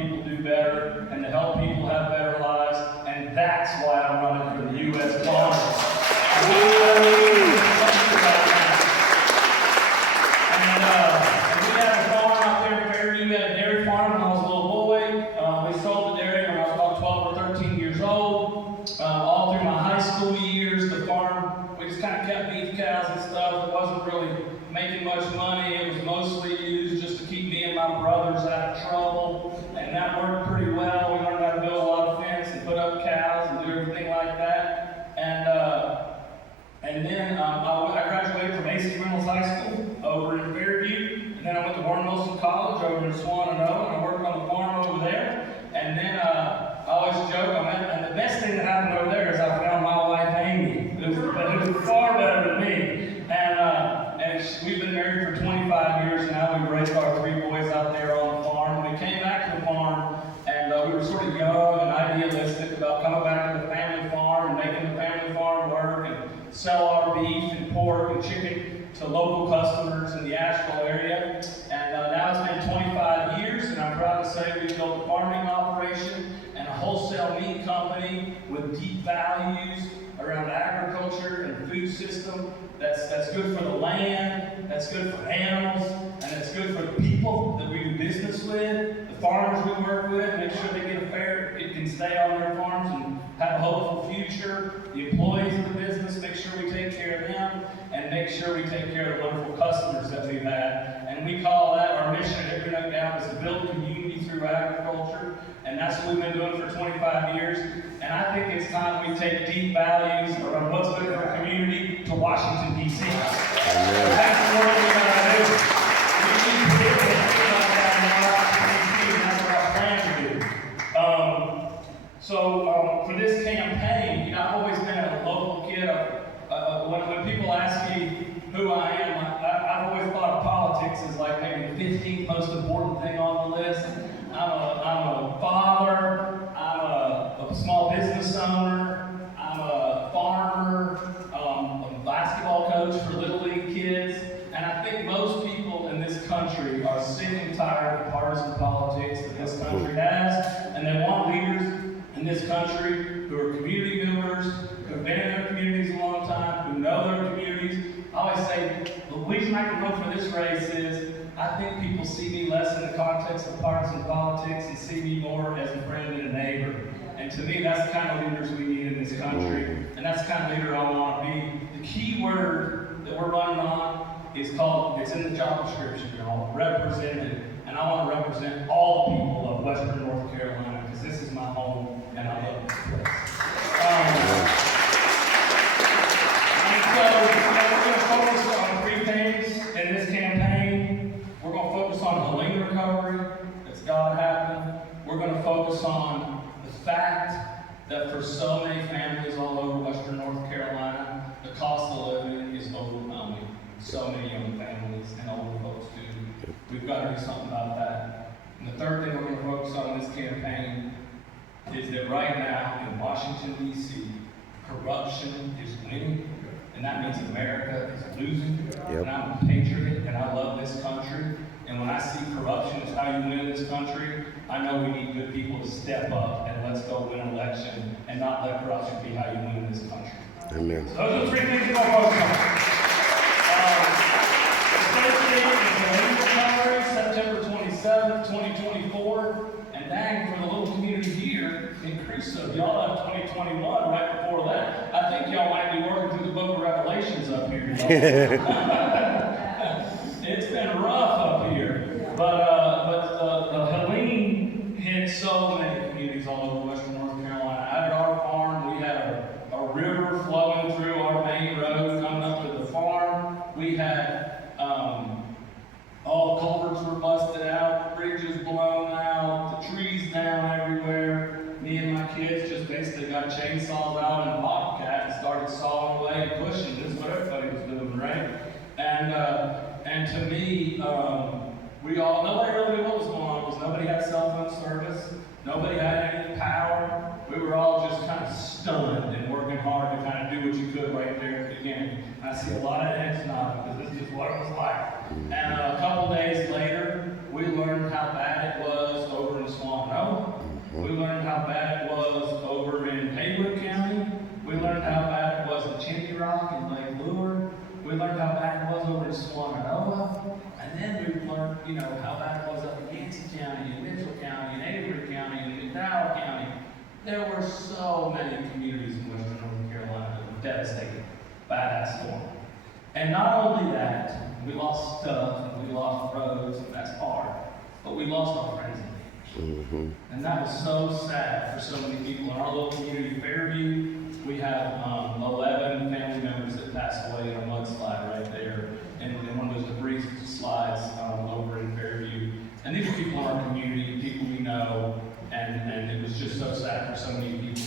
people do better and to help people have better lives, and that's why I'm running for the U.S. Congress. And we had a farm out there in Fairview. We had a dairy farm when I was a little boy. We sold the dairy when I was about 12 or 13 years old. All through my high school years, the farm, we just kind of kept beef cows and stuff. It wasn't really making much money. It was mostly used just to keep me and my brothers out of trouble, and that worked pretty well. We learned how to build a lot of fence and put up cows and do everything like that. And then I graduated from AC Reynolds High School over in Fairview, and then I went to Warren Wilson College over in Swanano, and I worked on the farm over there. And then I always joke, and the best thing that happened over there is I found my wife Amy. It was far better than me. And we've been married for 25 years now. We've raised our 3 boys out there on the farm. We came back to the farm, and we were sort of young and idealistic about coming back to the family farm and making the family farm work and sell our beef and pork and chicken to local customers in the Asheville area. And now it's been 25 years, and I'm proud to say we've built a farming operation and a wholesale meat company with deep values around agriculture and food system that's good for the land, that's good for animals, and that's good for the people that we do business with, the farmers we work with, make sure they get it can stay on their farms and have a hopeful future. The employees of the business, make sure we take care of them, and make sure we take care of the wonderful customers that we've had. And we call that our mission at Ager is to build community through agriculture, and that's what we've been doing for 25 years. And I think it's time we take deep values around what's good for a community to Washington, D.C. That's the work we gotta do. We need people to think like that in Washington, D.C., and that's what I plan to do. So for this campaign, I've always been a local kid. When people ask me who I am, I've always thought of politics as like maybe the 15th most important thing on the list. I'm a father, I'm a small business owner, I'm a farmer, a basketball coach for Little League kids, and I think most people in this country are sick and tired of partisan politics that this country has, and they want leaders in this country who are community members, who have been in their communities a long time, who know their communities. I always say, the reason I can vote for this race is, I think people see me less in the context of partisan politics and see me more as a friend and a neighbor. And to me, that's the kind of leaders we need in this country, and that's the kind of leader I want to be. The key word that we're running on is called, it's in the job description, y'all, representative. And I want to represent all the people of Western North Carolina, because this is my home, and I love this place. And so, we're going to focus on 3 things in this campaign. We're going to focus on Helene recovery, that's got to happen. We're going to focus on the fact that for so many families all over Western North Carolina, the cost of living is overwhelming. So many young families and older folks too. We've got to do something about that. And the third thing we're going to focus on in this campaign is that right now in Washington, D.C., corruption is winning, and that means America is losing. And I'm a patriot, and I love this country. And when I see corruption is how you win this country, I know we need good people to step up and let's go win an election and not let corruption be how you win this country. Amen. So those are 3 things we're going to focus on. The first thing is the Ager recovery, September 27th, 2024. And dang, for the little community here in Creosote, y'all have 2021 right before that. I think y'all might be working through the book of Revelations up here. It's been rough up here. But Helene hit so many communities all over Western North Carolina. At our farm, we had a river flowing through our main road coming up to the farm. We had all the culverts were busted out, bridges blown out, the trees down everywhere. Me and my kids just basically got chainsaws out and a bobcat and started sawing away and pushing. This is what everybody was doing, right? And to me, nobody really knew what was going on, because nobody had cell phone service, nobody had any power. We were all just kind of stunned and working hard to kind of do what you could right there at the beginning. I see a lot of heads nodding, because this is what it was like. And a couple days later, we learned how bad it was over in Swanton. Yancey County, and Mitchell County, and Avery County, and McDowell County. There were so many communities in western North Carolina that were devastated by that storm. And not only that, we lost stuff, and we lost roads, and that's hard, but we lost our friends. And that was so sad for so many people. In our little community, Fairview, we have 11 family members that passed away in a mudslide right there, in one of those debris slides over in Fairview. And these are people in our community, people we know, and it was just so sad for so many people.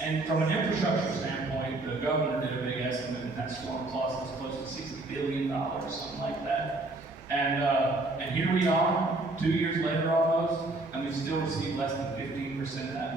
And from an infrastructure standpoint, the governor did a big estimate, and that storm cost us close to $60 billion, something like that. And here we are, 2 years later almost, and we still receive less than 15% of that